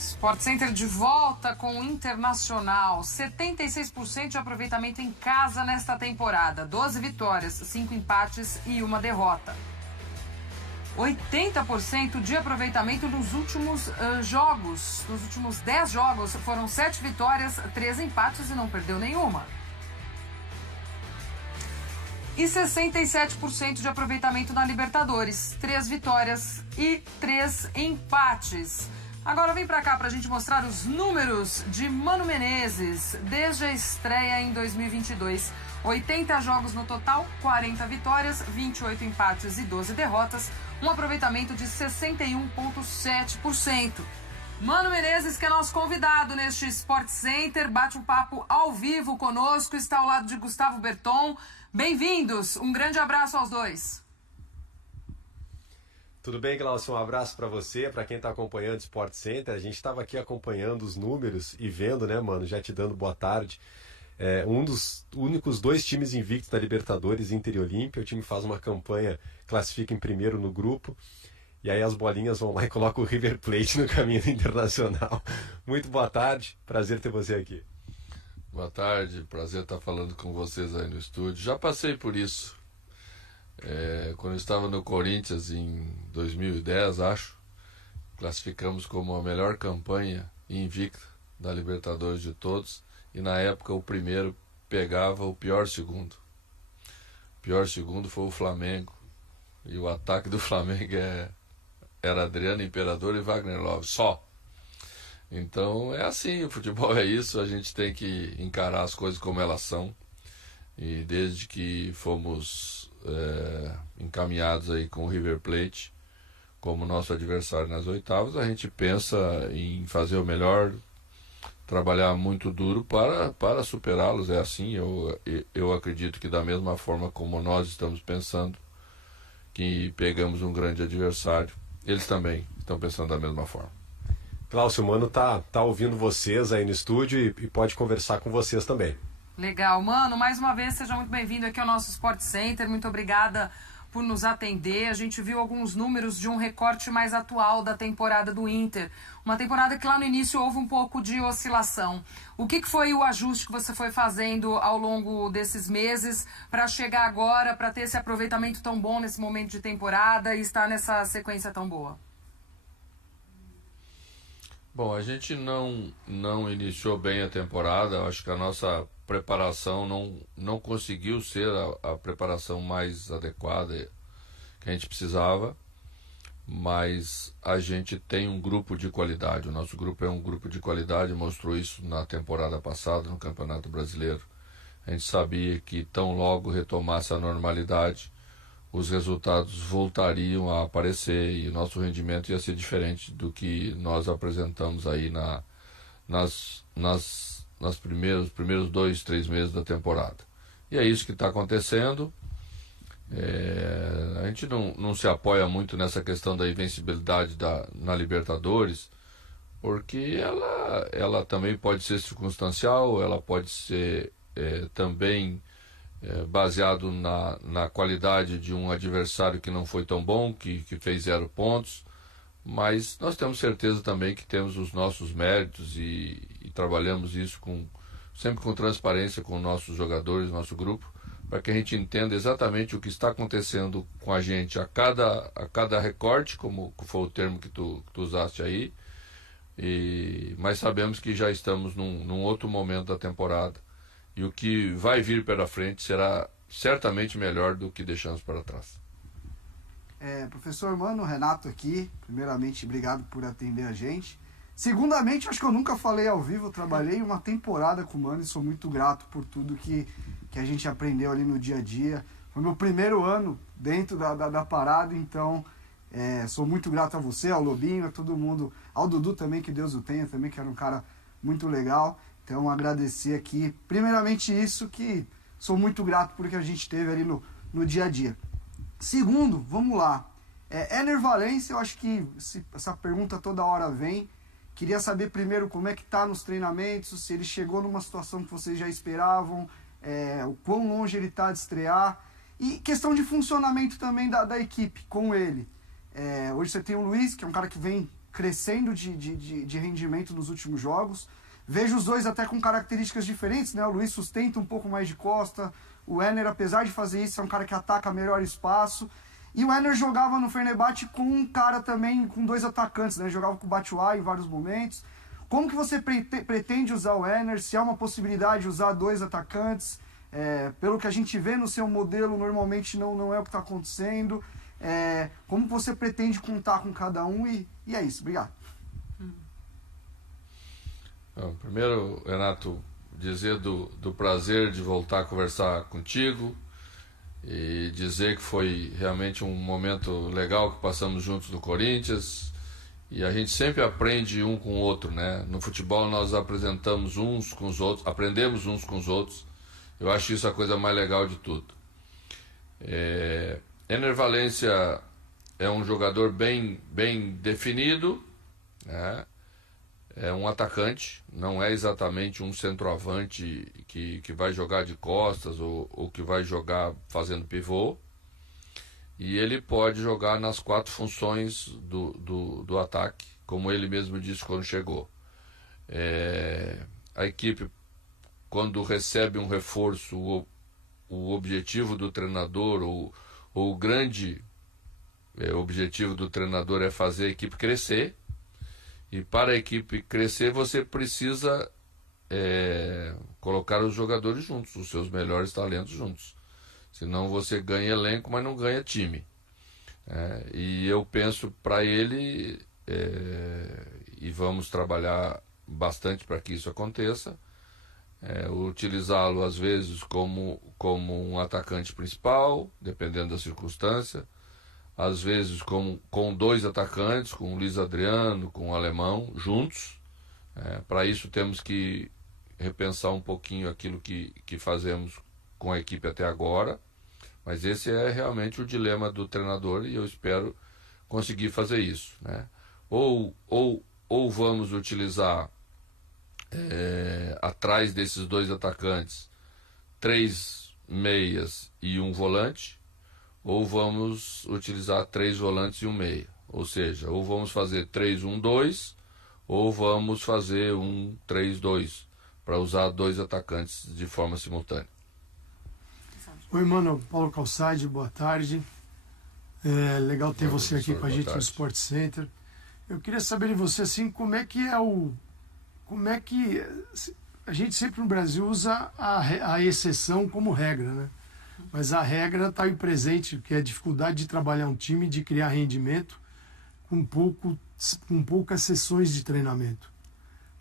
Sport Center de volta com o Internacional. 76% de aproveitamento em casa nesta temporada. 12 vitórias, 5 empates e 1 derrota. 80% de aproveitamento nos últimos jogos. Nos últimos 10 jogos foram 7 vitórias, 3 empates e não perdeu nenhuma. E 67% de aproveitamento na Libertadores. 3 vitórias e 3 empates. Agora vem pra cá pra gente mostrar os números de Mano Menezes desde a estreia em 2022. 80 jogos no total, 40 vitórias, 28 empates e 12 derrotas, um aproveitamento de 61,7%. Mano Menezes, que é nosso convidado neste Sport Center, bate um papo ao vivo conosco, está ao lado de Gustavo Berton. Bem-vindos, um grande abraço aos dois. Tudo bem, Glaucio? Um abraço para você, para quem está acompanhando o Sport Center. A gente estava aqui acompanhando os números e vendo, né, mano, já te dando boa tarde. Um dos únicos 2 times invictos da Libertadores, Inter e Olímpia. O time faz uma campanha, classifica em primeiro no grupo. E aí as bolinhas vão lá e colocam o River Plate no caminho do Internacional. Muito boa tarde, prazer ter você aqui. Boa tarde, prazer estar falando com vocês aí no estúdio. Já passei por isso. Quando eu estava no Corinthians em 2010, acho, classificamos como a melhor campanha invicta da Libertadores de todos, e na época o primeiro pegava o pior segundo. O pior segundo foi o Flamengo, e o ataque do Flamengo era Adriano Imperador e Wagner Love, só. Então é assim, o futebol é isso, a gente tem que encarar as coisas como elas são, e desde que fomos encaminhados aí com o River Plate como nosso adversário nas oitavas, a gente pensa em fazer o melhor, trabalhar muito duro para superá-los. É assim, eu acredito que da mesma forma como nós estamos pensando que pegamos um grande adversário, eles também estão pensando da mesma forma. Glaucio, o Mano tá ouvindo vocês aí no estúdio e pode conversar com vocês também. Legal, Mano, mais uma vez seja muito bem-vindo aqui ao nosso Sport Center, muito obrigada por nos atender. A gente viu alguns números de um recorte mais atual da temporada do Inter, uma temporada que lá no início houve um pouco de oscilação. O que foi o ajuste que você foi fazendo ao longo desses meses para chegar agora, para ter esse aproveitamento tão bom nesse momento de temporada e estar nessa sequência tão boa? Bom, a gente não iniciou bem a temporada. Eu acho que a nossa preparação não conseguiu ser a preparação mais adequada que a gente precisava, mas a gente tem um grupo de qualidade. O nosso grupo é um grupo de qualidade, mostrou isso na temporada passada no Campeonato Brasileiro. A gente sabia que tão logo retomasse a normalidade, os resultados voltariam a aparecer e o nosso rendimento ia ser diferente do que nós apresentamos aí nas primeiros 2, 3 meses da temporada. E é isso que está acontecendo. A gente não se apoia muito nessa questão da invencibilidade na Libertadores, porque ela também pode ser circunstancial, ela pode ser também baseado na qualidade de um adversário que não foi tão bom, que fez 0 pontos, mas nós temos certeza também que temos os nossos méritos e trabalhamos isso sempre com transparência com nossos jogadores, nosso grupo, para que a gente entenda exatamente o que está acontecendo com a gente a cada recorte, como foi o termo que tu usaste aí, mas sabemos que já estamos num outro momento da temporada. E o que vai vir pela frente será certamente melhor do que deixamos para trás. Professor Mano, Renato aqui. Primeiramente, obrigado por atender a gente. Segundamente, acho que eu nunca falei ao vivo, eu trabalhei uma temporada com o Mano e sou muito grato por tudo que a gente aprendeu ali no dia a dia. Foi meu primeiro ano dentro da parada, então sou muito grato a você, ao Lobinho, a todo mundo, ao Dudu também, que Deus o tenha, também, que era um cara muito legal. Então, agradecer aqui, primeiramente isso, que sou muito grato por que a gente teve ali no dia a dia. Segundo, vamos lá. Éner Valencia, eu acho que essa pergunta toda hora vem. Queria saber primeiro como é que está nos treinamentos, se ele chegou numa situação que vocês já esperavam, o quão longe ele está de estrear. E questão de funcionamento também da equipe com ele. Hoje você tem o Luiz, que é um cara que vem crescendo de rendimento nos últimos jogos. Vejo os dois até com características diferentes, né? O Luiz sustenta um pouco mais de costa, o Enner, apesar de fazer isso, é um cara que ataca melhor espaço. E o Enner jogava no Fenerbahçe com um cara também, com 2 atacantes, né? Jogava com o Batshuayi em vários momentos. Como que você pretende usar o Enner? Se há uma possibilidade de usar 2 atacantes? Pelo que a gente vê no seu modelo, normalmente não é o que está acontecendo. Como você pretende contar com cada um? E é isso. Obrigado. Primeiro, Renato, dizer do prazer de voltar a conversar contigo e dizer que foi realmente um momento legal que passamos juntos no Corinthians, e a gente sempre aprende um com o outro, né? No futebol nós apresentamos uns com os outros, aprendemos uns com os outros. Eu acho isso a coisa mais legal de tudo. Enner Valencia é um jogador bem definido, né? É um atacante, não é exatamente um centroavante que vai jogar de costas ou que vai jogar fazendo pivô. E ele pode jogar nas 4 funções do ataque, como ele mesmo disse quando chegou. A equipe, quando recebe um reforço, o objetivo do treinador, ou o grande objetivo do treinador é fazer a equipe crescer. E para a equipe crescer, você precisa colocar os jogadores juntos, os seus melhores talentos juntos. Senão você ganha elenco, mas não ganha time. E eu penso para ele, e vamos trabalhar bastante para que isso aconteça, utilizá-lo às vezes como um atacante principal, dependendo da circunstância, às vezes com 2 atacantes, com o Luiz Adriano, com o Alemão, juntos. Para isso temos que repensar um pouquinho aquilo que fazemos com a equipe até agora, mas esse é realmente o dilema do treinador e eu espero conseguir fazer isso, né? Ou vamos utilizar atrás desses 2 atacantes 3 meias e um volante, ou vamos utilizar 3 volantes e um meia. Ou seja, ou vamos fazer 3-1-2, ou vamos fazer 1-3-2, para usar 2 atacantes de forma simultânea. Oi, mano, Paulo Calçade, boa tarde. Legal ter você aqui com a gente no Sport Center. Eu queria saber de você, assim, como é que a gente sempre no Brasil usa a exceção como regra, né? Mas a regra está aí presente, que é a dificuldade de trabalhar um time, de criar rendimento com poucas sessões de treinamento,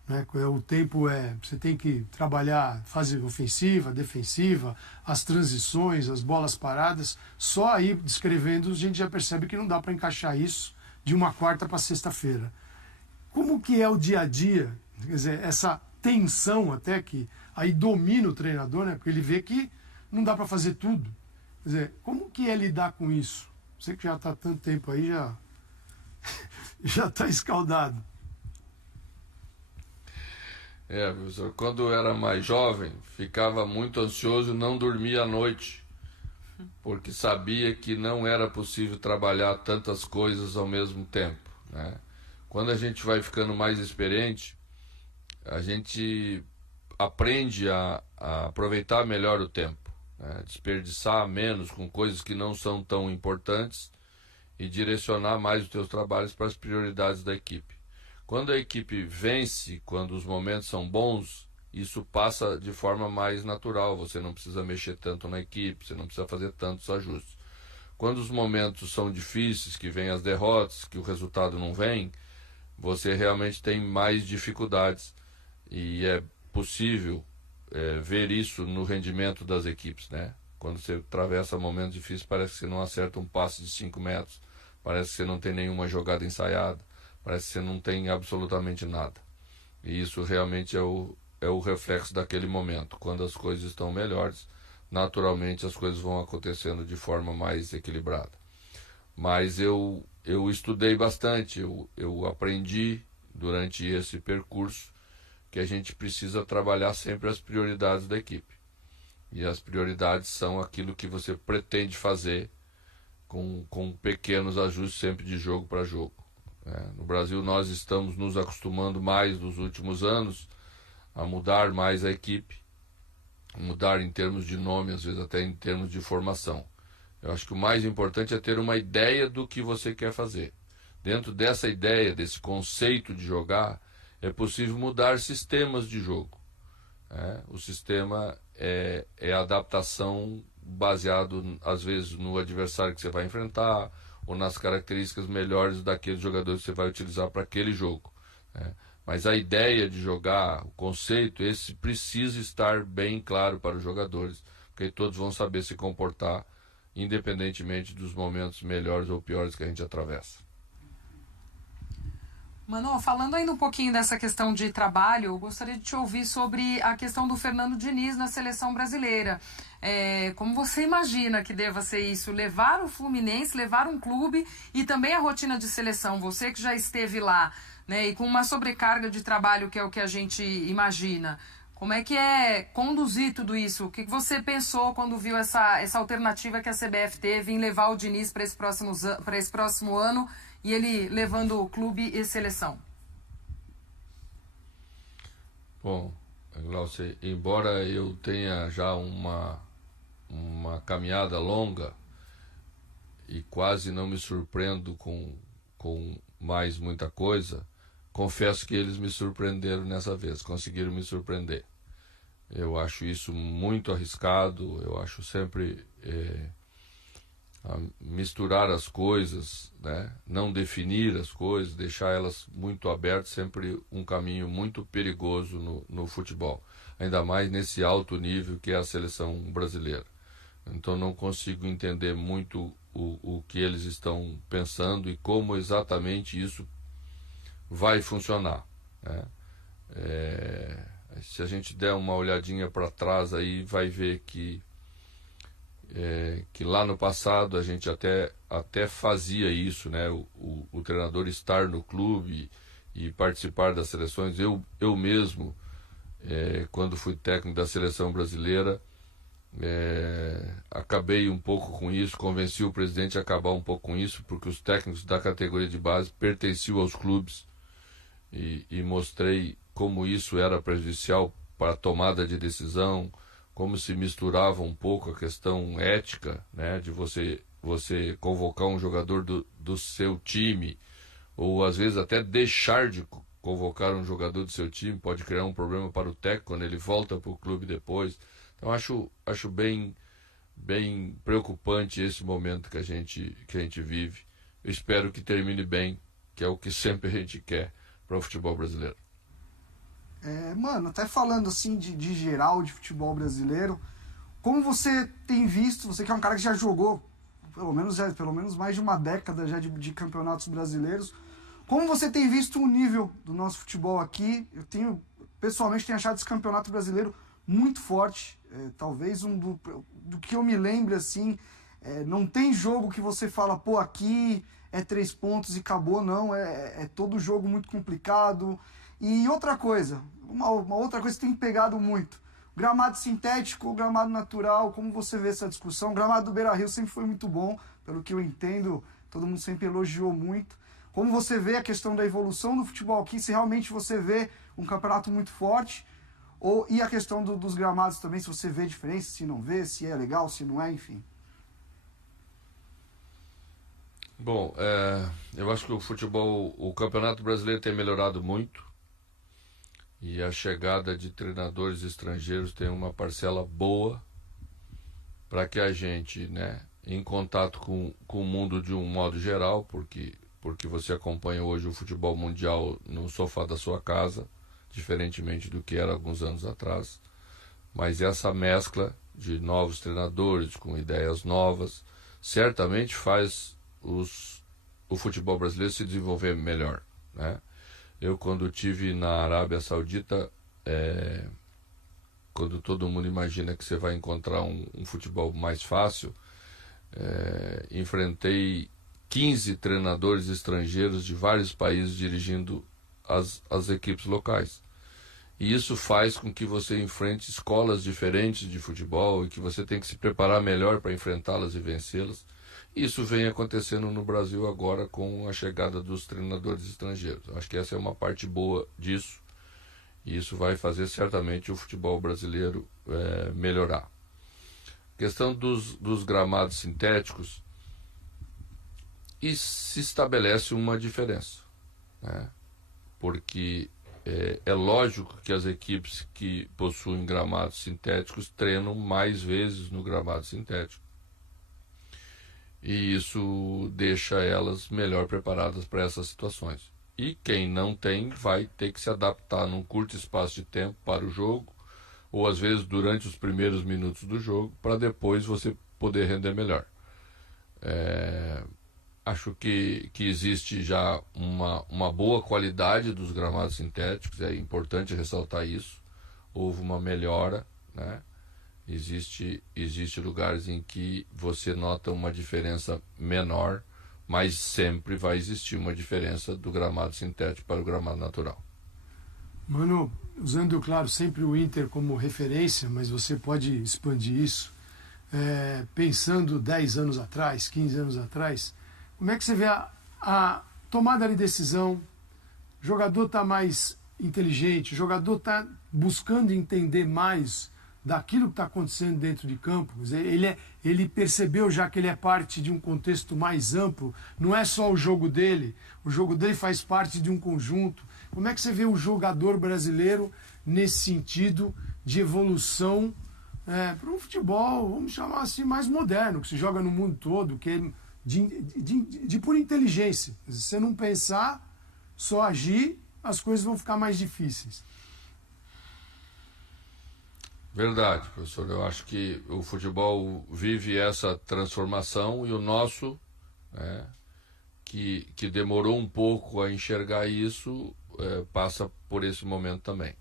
né? O tempo você tem que trabalhar fase ofensiva, defensiva, as transições, as bolas paradas. Só aí, descrevendo, a gente já percebe que não dá para encaixar isso de uma quarta para sexta-feira. Como que é o dia a dia, quer dizer, essa tensão até que aí domina o treinador, né? Porque ele vê que não dá para fazer tudo. Quer dizer, como que é lidar com isso? Você que já está há tanto tempo aí, já está escaldado. Professor, quando eu era mais jovem, ficava muito ansioso, não dormia à noite, porque sabia que não era possível trabalhar tantas coisas ao mesmo tempo, né? Quando a gente vai ficando mais experiente, a gente aprende a aproveitar melhor o tempo, né? Desperdiçar menos com coisas que não são tão importantes e direcionar mais os teus trabalhos para as prioridades da equipe. Quando a equipe vence, quando os momentos são bons, isso passa de forma mais natural. Você não precisa mexer tanto na equipe, você não precisa fazer tantos ajustes. Quando os momentos são difíceis, que vêm as derrotas, que o resultado não vem, você realmente tem mais dificuldades. E é possível ver isso no rendimento das equipes, né? Quando você atravessa momentos difíceis, parece que você não acerta um passe de 5 metros, parece que você não tem nenhuma jogada ensaiada, parece que você não tem absolutamente nada. E isso realmente é o reflexo daquele momento. Quando as coisas estão melhores, naturalmente as coisas vão acontecendo de forma mais equilibrada. Mas eu estudei bastante, eu aprendi durante esse percurso que a gente precisa trabalhar sempre as prioridades da equipe. E as prioridades são aquilo que você pretende fazer com pequenos ajustes sempre de jogo para jogo. né? No Brasil nós estamos nos acostumando mais nos últimos anos a mudar mais a equipe, mudar em termos de nome, às vezes até em termos de formação. Eu acho que o mais importante é ter uma ideia do que você quer fazer. Dentro dessa ideia, desse conceito de jogar, é possível mudar sistemas de jogo, né? O sistema é a adaptação baseado, às vezes, no adversário que você vai enfrentar ou nas características melhores daquele jogador que você vai utilizar para aquele jogo, né? Mas a ideia de jogar, o conceito, esse precisa estar bem claro para os jogadores, porque todos vão saber se comportar, independentemente dos momentos melhores ou piores que a gente atravessa. Mano, falando ainda um pouquinho dessa questão de trabalho, eu gostaria de te ouvir sobre a questão do Fernando Diniz na seleção brasileira. Como você imagina que deva ser isso? Levar o Fluminense, levar um clube e também a rotina de seleção. Você que já esteve lá, né, e com uma sobrecarga de trabalho que é o que a gente imagina. Como é que é conduzir tudo isso? O que você pensou quando viu essa alternativa que a CBF teve em levar o Diniz para esse próximo ano e ele levando o clube e seleção? Bom, Glaucio, embora eu tenha já uma caminhada longa e quase não me surpreendo com mais muita coisa, confesso que eles me surpreenderam nessa vez, conseguiram me surpreender. Eu acho isso muito arriscado, eu acho sempre misturar as coisas, né? Não definir as coisas, deixar elas muito abertas, sempre um caminho muito perigoso no futebol, ainda mais nesse alto nível que é a seleção brasileira. Então não consigo entender muito o que eles estão pensando e como exatamente isso vai funcionar, né? Se a gente der uma olhadinha para trás aí, vai ver que lá no passado a gente até fazia isso, né? O treinador estar no clube e participar das seleções. Eu mesmo, quando fui técnico da seleção brasileira, acabei um pouco com isso, convenci o presidente a acabar um pouco com isso, porque os técnicos da categoria de base pertenciam aos clubes e mostrei como isso era prejudicial para a tomada de decisão, como se misturava um pouco a questão ética, né, de você convocar um jogador do seu time, ou às vezes até deixar de convocar um jogador do seu time, pode criar um problema para o técnico quando ele volta para o clube depois. Então acho bem preocupante esse momento que a gente vive. Eu espero que termine bem, que é o que sempre a gente quer para o futebol brasileiro. Mano, até falando assim de geral de futebol brasileiro, como você tem visto, você que é um cara que já jogou pelo menos mais de uma década já de campeonatos brasileiros, como você tem visto o nível do nosso futebol aqui? Eu pessoalmente tenho achado esse campeonato brasileiro muito forte, talvez do que eu me lembre assim, não tem jogo que você fala, pô, aqui é 3 pontos e acabou, não, é todo jogo muito complicado. E outra coisa, uma outra coisa que tem pegado muito, gramado sintético, gramado natural, como você vê essa discussão? O gramado do Beira-Rio sempre foi muito bom, pelo que eu entendo, todo mundo sempre elogiou muito. Como você vê a questão da evolução do futebol aqui, se realmente você vê um campeonato muito forte, e a questão dos gramados também, se você vê diferença, se não vê, se é legal, se não é, enfim. Bom, eu acho que o Campeonato Brasileiro tem melhorado muito e a chegada de treinadores estrangeiros tem uma parcela boa para que a gente, né, em contato com o mundo de um modo geral, porque você acompanha hoje o futebol mundial no sofá da sua casa, diferentemente do que era alguns anos atrás, mas essa mescla de novos treinadores com ideias novas certamente faz o futebol brasileiro se desenvolver melhor, né? Eu, quando estive na Arábia Saudita, quando todo mundo imagina que você vai encontrar um futebol mais fácil, enfrentei 15 treinadores estrangeiros de vários países dirigindo as equipes locais. E isso faz com que você enfrente escolas diferentes de futebol e que você tem que se preparar melhor para enfrentá-las e vencê-las. Isso vem acontecendo no Brasil agora com a chegada dos treinadores estrangeiros. Acho que essa é uma parte boa disso, e isso vai fazer certamente o futebol brasileiro melhorar. Questão dos gramados sintéticos, e se estabelece uma diferença, né? Porque é lógico que as equipes que possuem gramados sintéticos treinam mais vezes no gramado sintético, e isso deixa elas melhor preparadas para essas situações. E quem não tem vai ter que se adaptar num curto espaço de tempo para o jogo, ou às vezes durante os primeiros minutos do jogo, para depois você poder render melhor. Acho que existe já uma boa qualidade dos gramados sintéticos, é importante ressaltar isso. Houve uma melhora, né? Existe lugares em que você nota uma diferença menor, mas sempre vai existir uma diferença do gramado sintético para o gramado natural. Mano, usando, claro, sempre o Inter como referência, mas você pode expandir isso, pensando 10 anos atrás, 15 anos atrás, como é que você vê a tomada de decisão? O jogador está mais inteligente, o jogador está buscando entender mais daquilo que está acontecendo dentro de campo. Ele percebeu já que ele é parte de um contexto mais amplo, não é só o jogo dele faz parte de um conjunto. Como é que você vê o jogador brasileiro nesse sentido de evolução para um futebol, vamos chamar assim, mais moderno, que se joga no mundo todo, que é de pura inteligência? Se você não pensar, só agir, as coisas vão ficar mais difíceis. Verdade, professor. Eu acho que o futebol vive essa transformação, e o nosso, que demorou um pouco a enxergar isso, passa por esse momento também.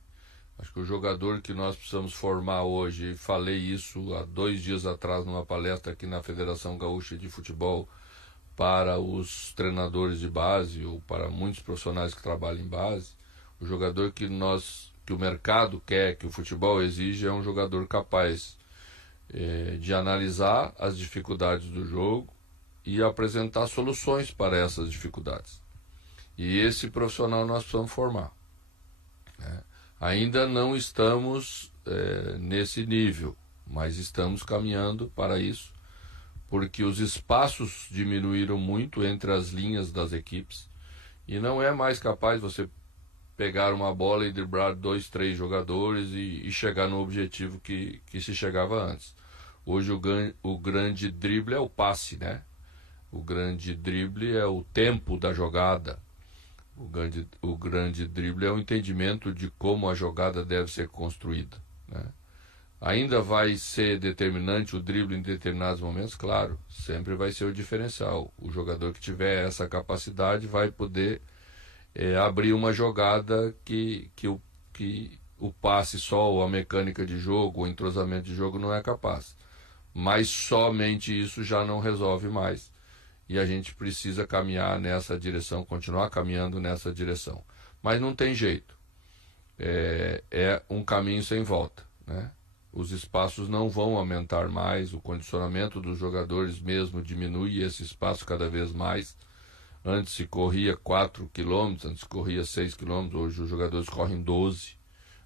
Acho que o jogador que nós precisamos formar hoje, falei isso há 2 dias atrás numa palestra aqui na Federação Gaúcha de Futebol para os treinadores de base, ou para muitos profissionais que trabalham em base, o jogador que o mercado quer, que o futebol exige, é um jogador capaz de analisar as dificuldades do jogo e apresentar soluções para essas dificuldades. E esse profissional nós precisamos formar, né? Ainda não estamos nesse nível, mas estamos caminhando para isso, porque os espaços diminuíram muito entre as linhas das equipes, e não é mais capaz você pegar uma bola e driblar 2, 3 jogadores e chegar no objetivo que se chegava antes. Hoje o grande drible é o passe, né? O grande drible é o tempo da jogada. O grande drible é o entendimento de como a jogada deve ser construída, né? Ainda vai ser determinante o drible em determinados momentos? Claro, sempre vai ser o diferencial. O jogador que tiver essa capacidade vai poder abrir uma jogada que o passe só, ou a mecânica de jogo, o entrosamento de jogo não é capaz. Mas somente isso já não resolve mais. E a gente precisa caminhar nessa direção, continuar caminhando nessa direção. Mas não tem jeito. É um caminho sem volta, né? Os espaços não vão aumentar mais, o condicionamento dos jogadores mesmo diminui esse espaço cada vez mais. Antes se corria 4 km, antes se corria 6 km, hoje os jogadores correm 12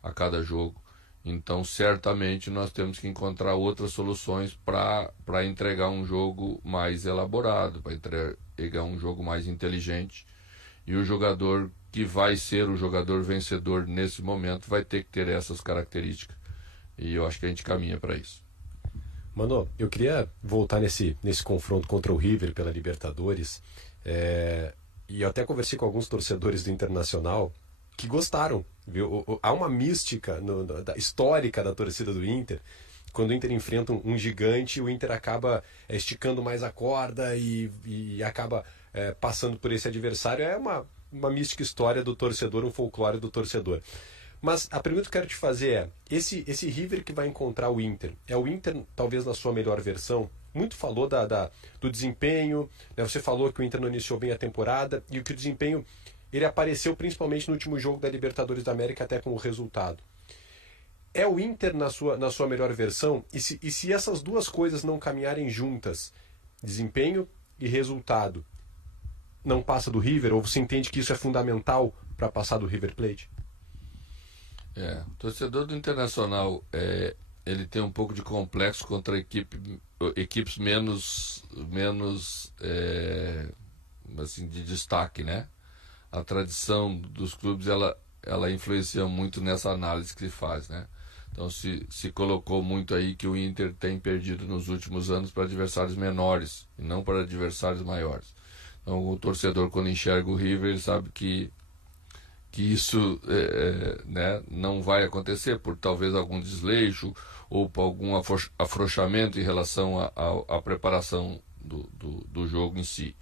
a cada jogo. Então, certamente, nós temos que encontrar outras soluções para entregar um jogo mais elaborado, para entregar um jogo mais inteligente. E o jogador que vai ser o jogador vencedor nesse momento vai ter que ter essas características. E eu acho que a gente caminha para isso. Mano, eu queria voltar nesse confronto contra o River pela Libertadores. E eu até conversei com alguns torcedores do Internacional que gostaram, viu? Há uma mística histórica da torcida do Inter. Quando o Inter enfrenta um gigante, o Inter acaba esticando mais a corda e acaba passando por esse adversário. É uma mística história do torcedor, um folclore do torcedor. Mas a pergunta que eu quero te fazer é, esse River que vai encontrar o Inter, é o Inter talvez na sua melhor versão? Muito falou do desempenho, né? Você falou que o Inter não iniciou bem a temporada e que o desempenho ele apareceu principalmente no último jogo da Libertadores da América, até com o resultado. É o Inter na sua melhor versão? E se essas duas coisas não caminharem juntas, desempenho e resultado, não passa do River? Ou você entende que isso é fundamental para passar do River Plate? O torcedor do Internacional ele tem um pouco de complexo contra equipes menos assim, de destaque, né? A tradição dos clubes ela influencia muito nessa análise que se faz, né? Então se colocou muito aí que o Inter tem perdido nos últimos anos para adversários menores e não para adversários maiores. Então o torcedor, quando enxerga o River, ele sabe que isso né, não vai acontecer por talvez algum desleixo ou por algum afrouxamento em relação à preparação do jogo em si.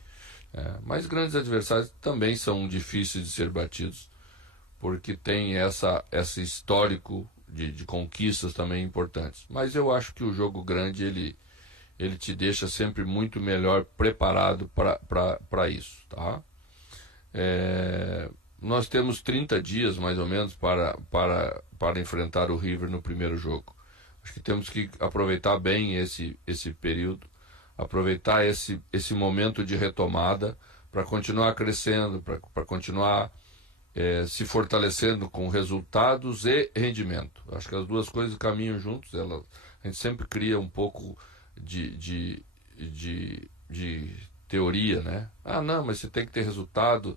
Mas grandes adversários também são difíceis de ser batidos, porque tem esse histórico de conquistas também importantes. Mas eu acho que o jogo grande ele te deixa sempre muito melhor preparado para isso, tá? Nós temos 30 dias mais ou menos para enfrentar o River no primeiro jogo. Acho que temos que aproveitar bem esse período, aproveitar esse momento de retomada para continuar crescendo, para continuar se fortalecendo com resultados e rendimento. Acho que as duas coisas caminham juntos. A gente sempre cria um pouco de teoria, né? Não, mas você tem que ter resultado,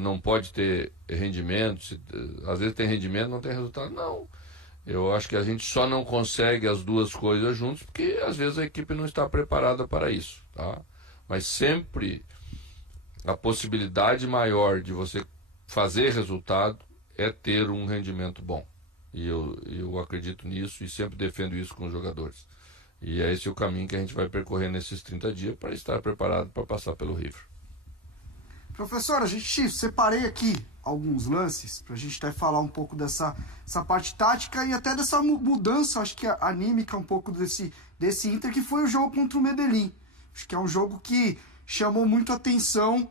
não pode ter rendimento. Às vezes tem rendimento, não tem resultado. Não. Eu acho que a gente só não consegue as duas coisas juntos porque às vezes a equipe não está preparada para isso, tá? Mas sempre a possibilidade maior de você fazer resultado é ter um rendimento bom. E eu acredito nisso e sempre defendo isso com os jogadores. E é esse o caminho que a gente vai percorrer nesses 30 dias para estar preparado para passar pelo River. Professor, a gente separei aqui alguns lances para a gente até falar um pouco dessa parte tática e até dessa mudança, acho que anímica um pouco desse Inter, que foi o jogo contra o Medellín. Acho que é um jogo que chamou muito atenção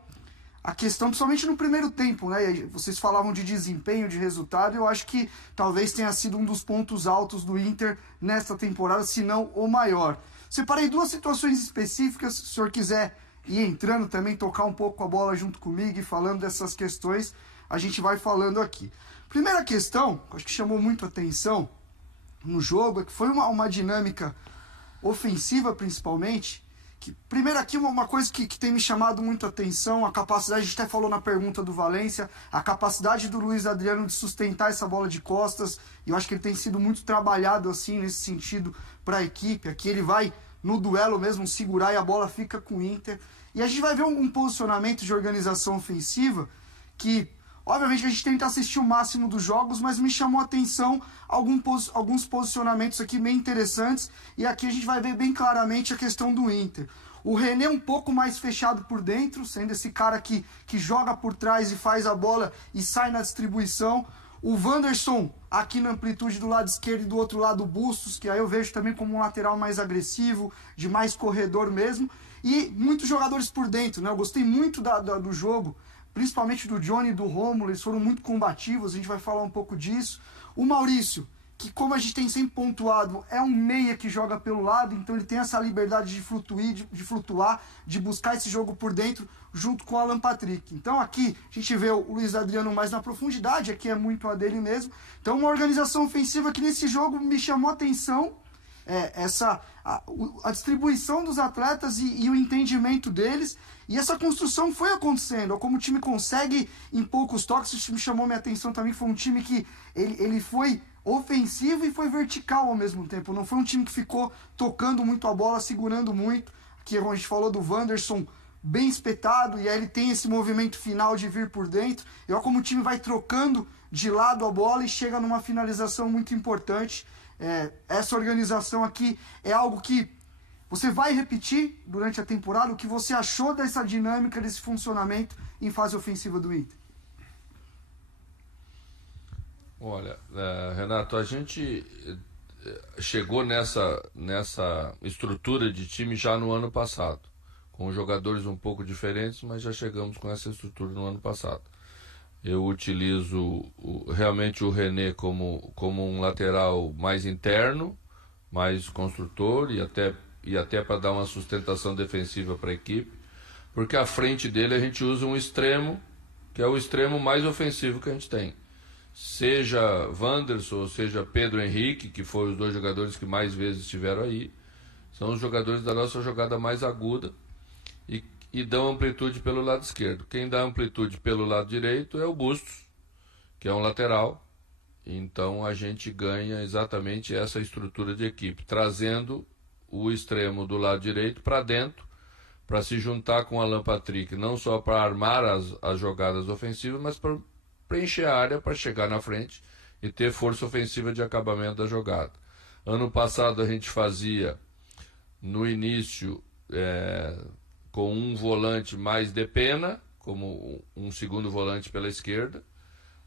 a questão, principalmente no primeiro tempo, né? Vocês falavam de desempenho, de resultado, eu acho que talvez tenha sido um dos pontos altos do Inter nesta temporada, se não o maior. Separei duas situações específicas, se o senhor quiser ir entrando também, tocar um pouco a bola junto comigo e falando dessas questões, a gente vai falando aqui. Primeira questão, que acho que chamou muito atenção no jogo, é que foi uma dinâmica ofensiva principalmente. Primeiro aqui uma coisa que tem me chamado muito a atenção, a capacidade, a gente até falou na pergunta do Valência, a capacidade do Luiz Adriano de sustentar essa bola de costas, e eu acho que ele tem sido muito trabalhado assim nesse sentido para a equipe. Aqui ele vai no duelo mesmo segurar e a bola fica com o Inter. E a gente vai ver um posicionamento de organização ofensiva que, obviamente, a gente tenta assistir o máximo dos jogos, mas me chamou a atenção alguns posicionamentos aqui bem interessantes. E aqui a gente vai ver bem claramente a questão do Inter. O René um pouco mais fechado por dentro, sendo esse cara que joga por trás e faz a bola e sai na distribuição. O Wanderson aqui na amplitude do lado esquerdo e do outro lado o Bustos, que aí eu vejo também como um lateral mais agressivo, de mais corredor mesmo. E muitos jogadores por dentro, né? Eu gostei muito do jogo, principalmente do Johnny e do Rômulo, eles foram muito combativos, a gente vai falar um pouco disso. O Maurício, que como a gente tem sempre pontuado, é um meia que joga pelo lado, então ele tem essa liberdade de flutuar, de buscar esse jogo por dentro, junto com o Alan Patrick. Então aqui a gente vê o Luiz Adriano mais na profundidade, aqui é muito a dele mesmo. Então uma organização ofensiva que nesse jogo me chamou a atenção, a distribuição dos atletas e o entendimento deles, e essa construção foi acontecendo. Como o time consegue em poucos toques, isso me chamou minha atenção também. Foi um time que ele foi ofensivo e foi vertical ao mesmo tempo, não foi um time que ficou tocando muito a bola, segurando muito. Aqui a gente falou do Wanderson bem espetado, e aí ele tem esse movimento final de vir por dentro, e olha como o time vai trocando de lado a bola e chega numa finalização muito importante. Essa organização aqui é algo que você vai repetir durante a temporada. O que você achou dessa dinâmica, desse funcionamento em fase ofensiva do Inter? Olha, Renato, a gente chegou nessa estrutura de time já no ano passado, com jogadores um pouco diferentes, mas já chegamos com essa estrutura no ano passado. Eu utilizo realmente o René como um lateral mais interno, mais construtor e até e até para dar uma sustentação defensiva para a equipe, porque à frente dele a gente usa um extremo, que é o extremo mais ofensivo que a gente tem. Seja Wanderson ou seja Pedro Henrique, que foram os 2 jogadores que mais vezes estiveram aí, são os jogadores da nossa jogada mais aguda e dão amplitude pelo lado esquerdo. Quem dá amplitude pelo lado direito é o Bustos, que é um lateral. Então a gente ganha exatamente essa estrutura de equipe, trazendo o extremo do lado direito para dentro, para se juntar com o Alan Patrick, não só para armar as jogadas ofensivas, mas para preencher a área para chegar na frente e ter força ofensiva de acabamento da jogada. Ano passado a gente fazia, no início, com um volante mais de pena, como um segundo volante pela esquerda,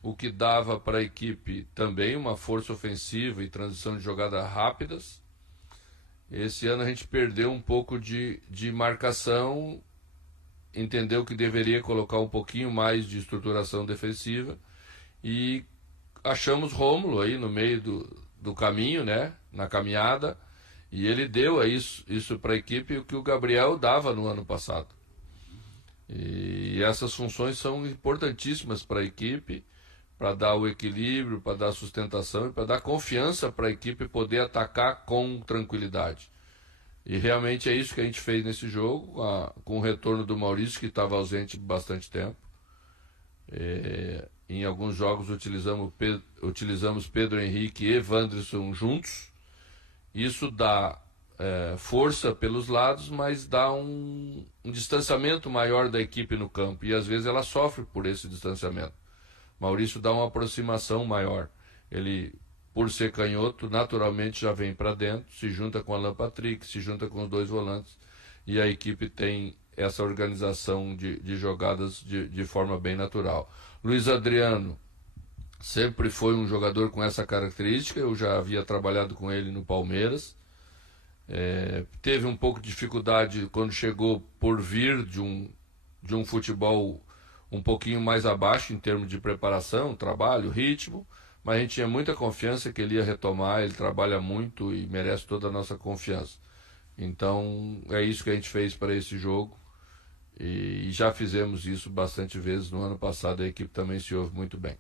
o que dava para a equipe também uma força ofensiva e transição de jogada rápidas. Esse ano a gente perdeu um pouco de marcação, entendeu que deveria colocar um pouquinho mais de estruturação defensiva e achamos Rômulo aí no meio do caminho, né, na caminhada, e ele deu isso para a equipe o que o Gabriel dava no ano passado. E essas funções são importantíssimas para a equipe, para dar o equilíbrio, para dar sustentação e para dar confiança para a equipe poder atacar com tranquilidade. E realmente é isso que a gente fez nesse jogo, com o retorno do Maurício, que estava ausente bastante tempo. Em alguns jogos utilizamos Pedro Henrique e Wanderson juntos. Isso dá força pelos lados, mas dá um distanciamento maior da equipe no campo. E às vezes ela sofre por esse distanciamento. Maurício dá uma aproximação maior. Ele, por ser canhoto, naturalmente já vem para dentro, se junta com o Alan Patrick, se junta com os 2 volantes, e a equipe tem essa organização de jogadas de forma bem natural. Luiz Adriano sempre foi um jogador com essa característica, eu já havia trabalhado com ele no Palmeiras. Teve um pouco de dificuldade quando chegou por vir de um futebol um pouquinho mais abaixo em termos de preparação, trabalho, ritmo, mas a gente tinha muita confiança que ele ia retomar, ele trabalha muito e merece toda a nossa confiança. Então é isso que a gente fez para esse jogo e já fizemos isso bastante vezes no ano passado, a equipe também se ouve muito bem.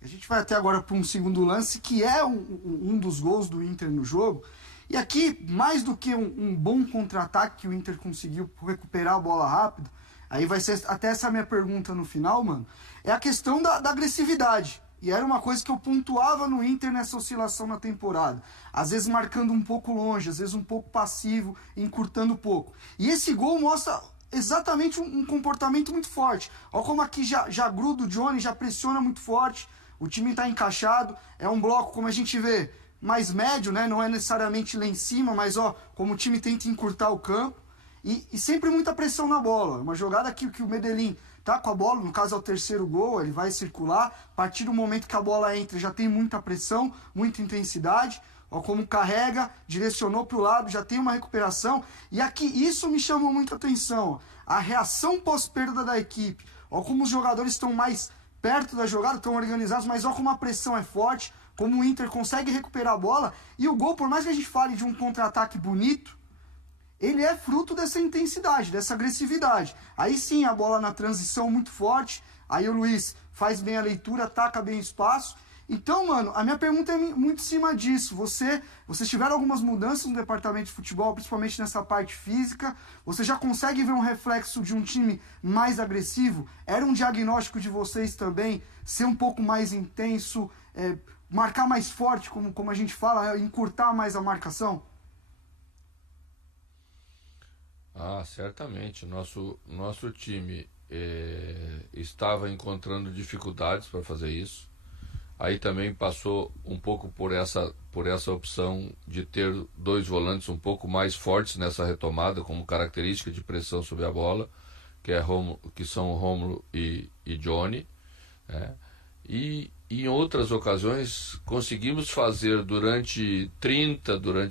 A gente vai até agora para um segundo lance, que é um dos gols do Inter no jogo. E aqui, mais do que um bom contra-ataque que o Inter conseguiu recuperar a bola rápido, aí vai ser até essa minha pergunta no final, mano, é a questão da agressividade. E era uma coisa que eu pontuava no Inter nessa oscilação na temporada. Às vezes marcando um pouco longe, às vezes um pouco passivo, encurtando um pouco. E esse gol mostra exatamente um comportamento muito forte. Olha como aqui já gruda o Johnny, já pressiona muito forte. O time está encaixado, é um bloco, como a gente vê, mais médio, né? Não é necessariamente lá em cima, mas ó, como o time tenta encurtar o campo. E sempre muita pressão na bola. Uma jogada que o Medellín tá com a bola, no caso é o 3º gol, ele vai circular. A partir do momento que a bola entra, já tem muita pressão, muita intensidade. Ó, como carrega, direcionou para o lado, já tem uma recuperação. E aqui isso me chamou muita atenção. A reação pós-perda da equipe. Ó, como os jogadores estão mais perto da jogada, estão organizados, mas ó como a pressão é forte, como o Inter consegue recuperar a bola. E o gol, por mais que a gente fale de um contra-ataque bonito, ele é fruto dessa intensidade, dessa agressividade. Aí sim, a bola na transição muito forte, aí o Luiz faz bem a leitura, ataca bem o espaço. Então, mano, a minha pergunta é muito em cima disso. Vocês tiveram algumas mudanças no departamento de futebol, principalmente nessa parte física. Você já consegue ver um reflexo de um time mais agressivo? Era um diagnóstico de vocês também ser um pouco mais intenso, marcar mais forte, como a gente fala, encurtar mais a marcação? Certamente. Nosso time estava encontrando dificuldades para fazer isso. Aí também passou um pouco por essa opção de ter 2 volantes um pouco mais fortes nessa retomada, como característica de pressão sobre a bola, que são Rômulo e Johnny. E em outras ocasiões conseguimos fazer durante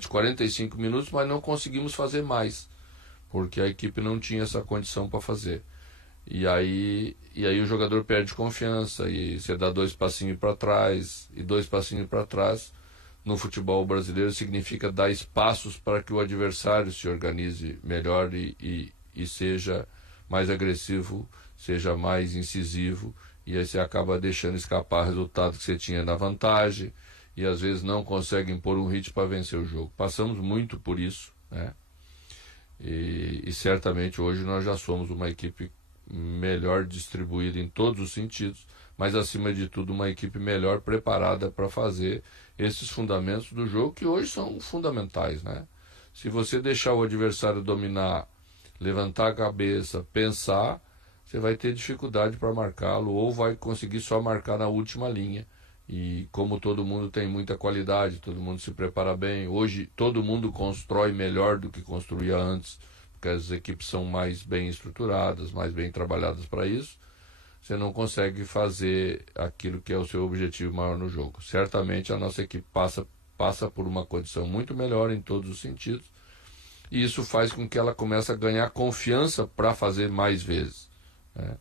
45 minutos, mas não conseguimos fazer mais, porque a equipe não tinha essa condição para fazer. E aí o jogador perde confiança, e você dá 2 passinhos para trás, e 2 passinhos para trás, no futebol brasileiro significa dar espaços para que o adversário se organize melhor e seja mais agressivo, seja mais incisivo, e aí você acaba deixando escapar resultado que você tinha na vantagem, e às vezes não consegue impor um ritmo para vencer o jogo. Passamos muito por isso, né? E certamente hoje nós já somos uma equipe melhor distribuída em todos os sentidos, mas acima de tudo uma equipe melhor preparada para fazer esses fundamentos do jogo, que hoje são fundamentais, né? Se você deixar o adversário dominar, levantar a cabeça, pensar, você vai ter dificuldade para marcá-lo, ou vai conseguir só marcar na última linha. E como todo mundo tem muita qualidade, todo mundo se prepara bem, hoje todo mundo constrói melhor do que construía antes, porque as equipes são mais bem estruturadas, mais bem trabalhadas para isso, você não consegue fazer aquilo que é o seu objetivo maior no jogo. Certamente a nossa equipe passa por uma condição muito melhor em todos os sentidos, e isso faz com que ela comece a ganhar confiança para fazer mais vezes, né?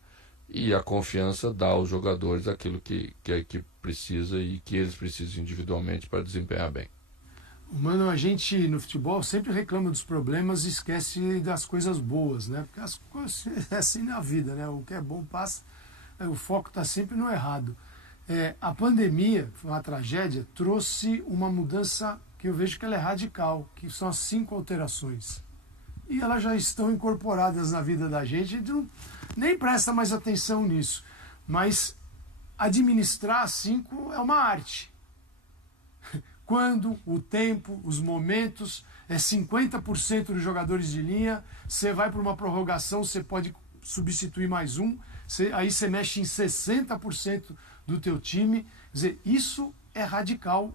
E a confiança dá aos jogadores aquilo que a equipe precisa e que eles precisam individualmente para desempenhar bem. Mano, a gente no futebol sempre reclama dos problemas e esquece das coisas boas, né? Porque as coisas é assim na vida, né? O que é bom passa, o foco está sempre no errado. A pandemia, uma tragédia, trouxe uma mudança que eu vejo que ela é radical, que são as 5 alterações. E elas já estão incorporadas na vida da gente, a gente não, nem presta mais atenção nisso. Mas administrar 5 é uma arte. Quando, o tempo, os momentos, 50% dos jogadores de linha, você vai para uma prorrogação, você pode substituir mais um, aí você mexe em 60% do teu time. Quer dizer, isso é radical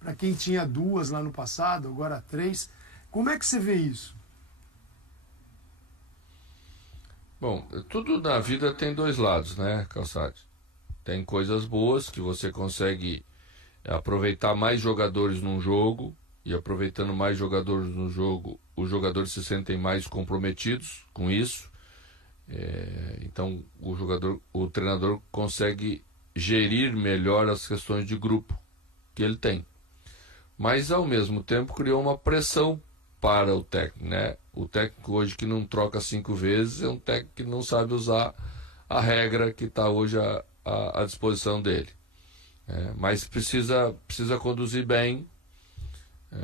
para quem tinha 2 lá no passado, agora 3. Como é que você vê isso? Bom, tudo na vida tem 2 lados, né, Calçade? Tem coisas boas que você consegue aproveitar mais jogadores num jogo, e aproveitando mais jogadores no jogo, os jogadores se sentem mais comprometidos com isso. Então o treinador consegue gerir melhor as questões de grupo que ele tem. Mas ao mesmo tempo criou uma pressão para o técnico, né? O técnico hoje que não troca 5 vezes é um técnico que não sabe usar a regra que está hoje à disposição dele. Mas precisa conduzir bem.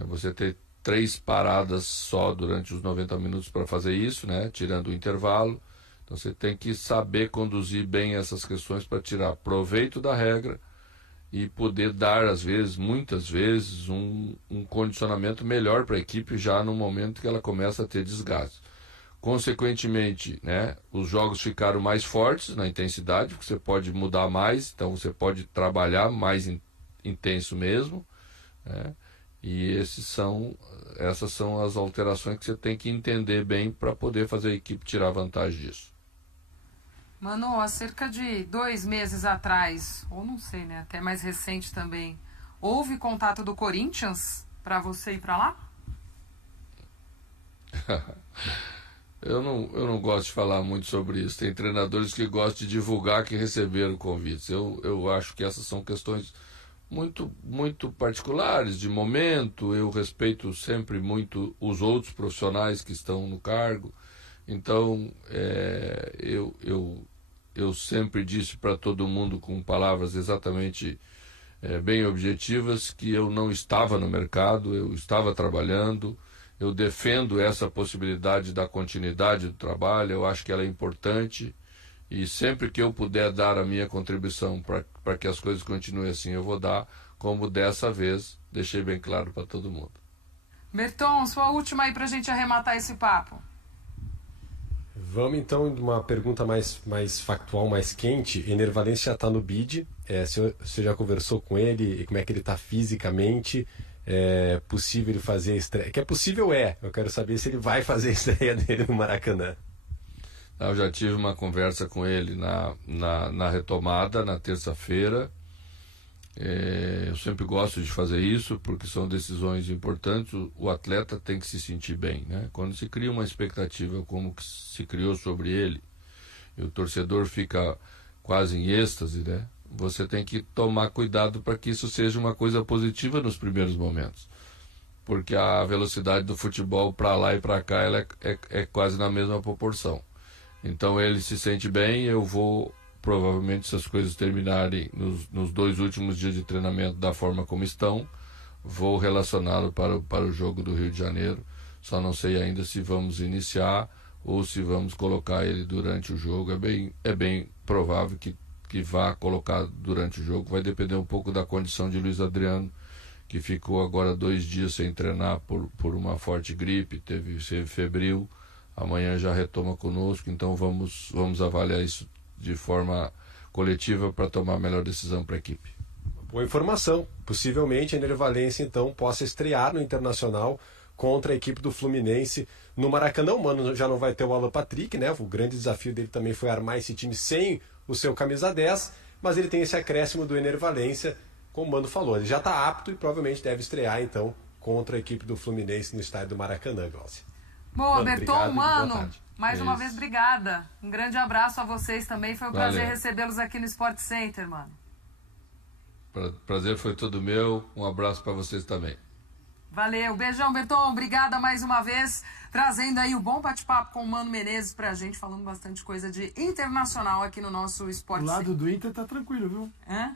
Você ter 3 paradas só durante os 90 minutos para fazer isso, né? Tirando o intervalo. Então você tem que saber conduzir bem essas questões para tirar proveito da regra e poder dar, às vezes, muitas vezes, um condicionamento melhor para a equipe já no momento que ela começa a ter desgaste. Consequentemente, né, os jogos ficaram mais fortes na intensidade, porque você pode mudar mais, então você pode trabalhar mais intenso mesmo, né, e essas são as alterações que você tem que entender bem para poder fazer a equipe tirar vantagem disso. Mano, há cerca de 2 meses atrás, ou não sei, né, até mais recente também, houve contato do Corinthians para você ir para lá? Eu não gosto de falar muito sobre isso. Tem treinadores que gostam de divulgar que receberam convites. Eu acho que essas são questões muito, muito particulares, de momento. Eu respeito sempre muito os outros profissionais que estão no cargo. Então, eu sempre disse para todo mundo com palavras exatamente bem objetivas que eu não estava no mercado, eu estava trabalhando. Eu defendo essa possibilidade da continuidade do trabalho, eu acho que ela é importante, e sempre que eu puder dar a minha contribuição para que as coisas continuem assim, eu vou dar, como dessa vez deixei bem claro para todo mundo. Berton, sua última aí para a gente arrematar esse papo. Vamos então de uma pergunta mais factual, mais quente. Ener Valencia já está no BID, você já conversou com ele, e como é que ele está fisicamente? É possível ele fazer a estreia? Que é possível, eu quero saber se ele vai fazer a estreia dele no Maracanã. Eu já tive uma conversa com ele na retomada, na terça-feira. Eu sempre gosto de fazer isso, porque são decisões importantes. O atleta tem que se sentir bem, né? Quando se cria uma expectativa como que se criou sobre ele, e o torcedor fica quase em êxtase, né? você tem que tomar cuidado para que isso seja uma coisa positiva nos primeiros momentos. Porque a velocidade do futebol para lá e para cá ela é quase na mesma proporção. Então ele se sente bem, eu vou, provavelmente, se as coisas terminarem nos 2 últimos dias de treinamento da forma como estão, vou relacioná-lo para o jogo do Rio de Janeiro. Só não sei ainda se vamos iniciar ou se vamos colocar ele durante o jogo. É bem provável que vá colocar durante o jogo. Vai depender um pouco da condição de Luiz Adriano, que ficou agora 2 dias sem treinar por uma forte gripe, teve febril. Amanhã já retoma conosco, então vamos avaliar isso de forma coletiva para tomar a melhor decisão para a equipe. Boa informação. Possivelmente a Ener Valencia então possa estrear no Internacional contra a equipe do Fluminense no Maracanã. O Mano já não vai ter o Alan Patrick, né? O grande desafio dele também foi armar esse time sem o seu camisa 10, mas ele tem esse acréscimo do Ener Valencia, como o Mano falou, ele já está apto e provavelmente deve estrear então contra a equipe do Fluminense no estádio do Maracanã, Glaucia. Boa, Mano, Berton, obrigado e boa Mano, tarde. mais uma vez, obrigada. Um grande abraço a vocês também. Foi um prazer Valeu. recebê-los aqui no Sport Center, mano. Prazer foi todo meu. Um abraço para vocês também. Valeu. Beijão, Berton. Obrigada mais uma vez. Trazendo aí o bom bate-papo com o Mano Menezes pra gente, falando bastante coisa de internacional aqui no nosso Sport O lado Center. do Inter tá tranquilo, viu? Hã?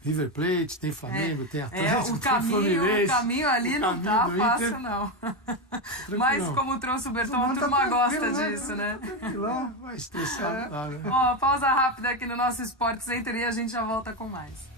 River Plate, tem Flamengo, tem Atlético, o tem Fluminense. caminho ali não tá do fácil, Inter, não. tranquilão. Mas como trouxe o Berton, a Mano, turma tá gosta tranquilo, né? disso, né? Tranquilão. Vai estressar, não dá, né? Ó, pausa rápida aqui no nosso Sport Center e a gente já volta com mais.